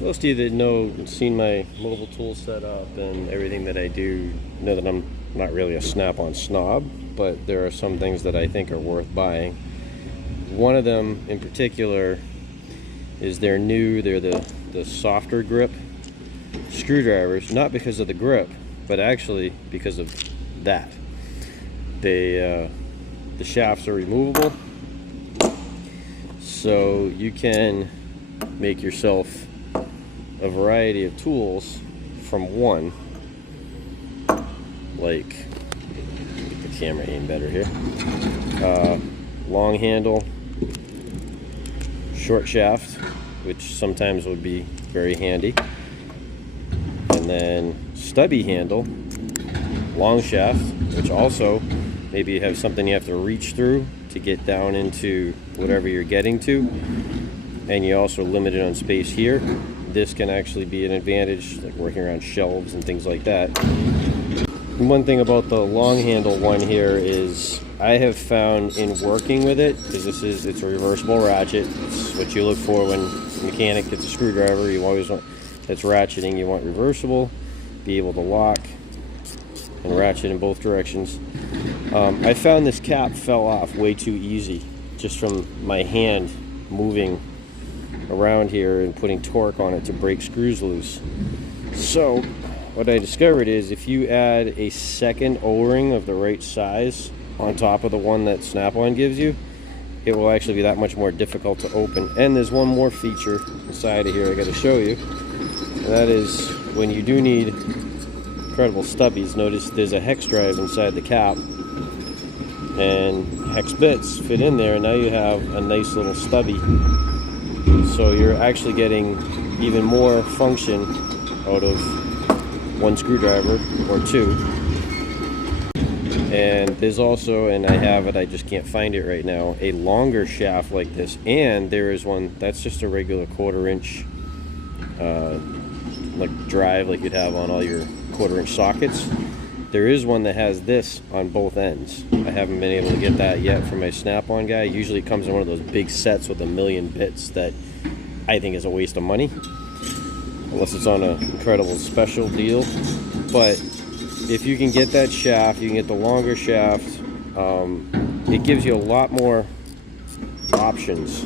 Most of you that know, seen my mobile tool setup and everything that I do, know that I'm not really a snap-on snob, but there are some things that I think are worth buying. One of them in particular is they're new. They're the softer grip screwdrivers, not because of the grip, but actually because of that. The shafts are removable, so you can make yourself a variety of tools from one. Like, get the camera aim better here. Long handle, short shaft, which sometimes would be very handy, and then stubby handle, long shaft, which also maybe you have something you have to reach through to get down into whatever you're getting to, and you also limited on space here. This can actually be an advantage, like working around shelves and things like that. And one thing about the long handle one here is I have found in working with it, because it's a reversible ratchet. It's what you look for when a mechanic gets a screwdriver. You always want, that's ratcheting, you want reversible, be able to lock and ratchet in both directions. I found this cap fell off way too easy just from my hand moving around here and putting torque on it to break screws loose. So what I discovered is if you add a second O-ring of the right size on top of the one that Snap-on gives you, it will actually be that much more difficult to open. And there's one more feature inside of here I got to show you, and that is when you do need incredible stubbies, notice there's a hex drive inside the cap, and hex bits fit in there, and now you have a nice little stubby. So you're actually getting even more function out of one screwdriver or two. And there's also, and I have it, I just can't find it right now, a longer shaft like this. And there is one that's just a regular 1/4 inch like drive like you'd have on all your 1/4 inch sockets. There is one that has this on both ends. I haven't been able to get that yet from my Snap-on guy. Usually it comes in one of those big sets with 1,000,000 bits that I think is a waste of money, unless it's on an incredible special deal. But if you can get that shaft, you can get the longer shaft, it gives you a lot more options.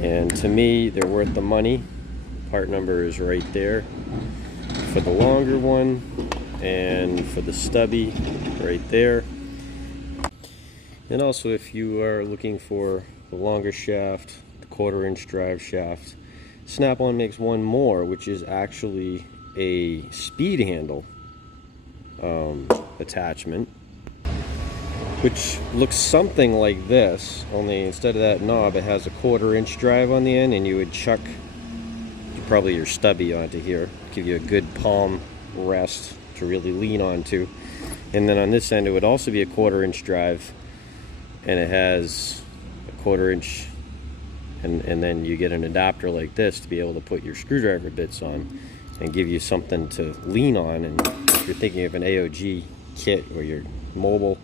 And to me, they're worth the money. Part number is right there for the longer one, and for the stubby right there. And also, if you are looking for the longer shaft, the 1/4 inch drive shaft, Snap-on makes one more, which is actually a speed handle attachment, which looks something like this, only instead of that knob it has a 1/4 inch drive on the end, and you would chuck probably your stubby onto here, give you a good palm rest to really lean onto. And then on this end it would also be a 1/4 inch drive, and it has a 1/4 inch, and then you get an adapter like this to be able to put your screwdriver bits on and give you something to lean on. And if you're thinking of an AOG kit where you're mobile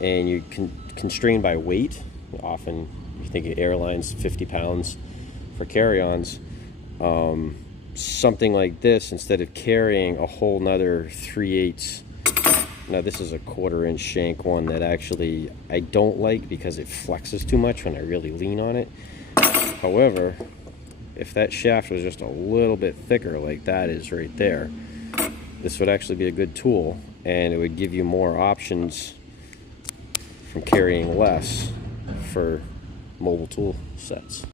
and you can constrained by weight, often you're thinking airlines 50 pounds for carry-ons, something like this, instead of carrying a whole nother 3/8. Now this is a 1/4 inch shank one that actually I don't like because it flexes too much when I really lean on it. However, if that shaft was just a little bit thicker like that is right there, this would actually be a good tool, and it would give you more options from carrying less for mobile tool sets.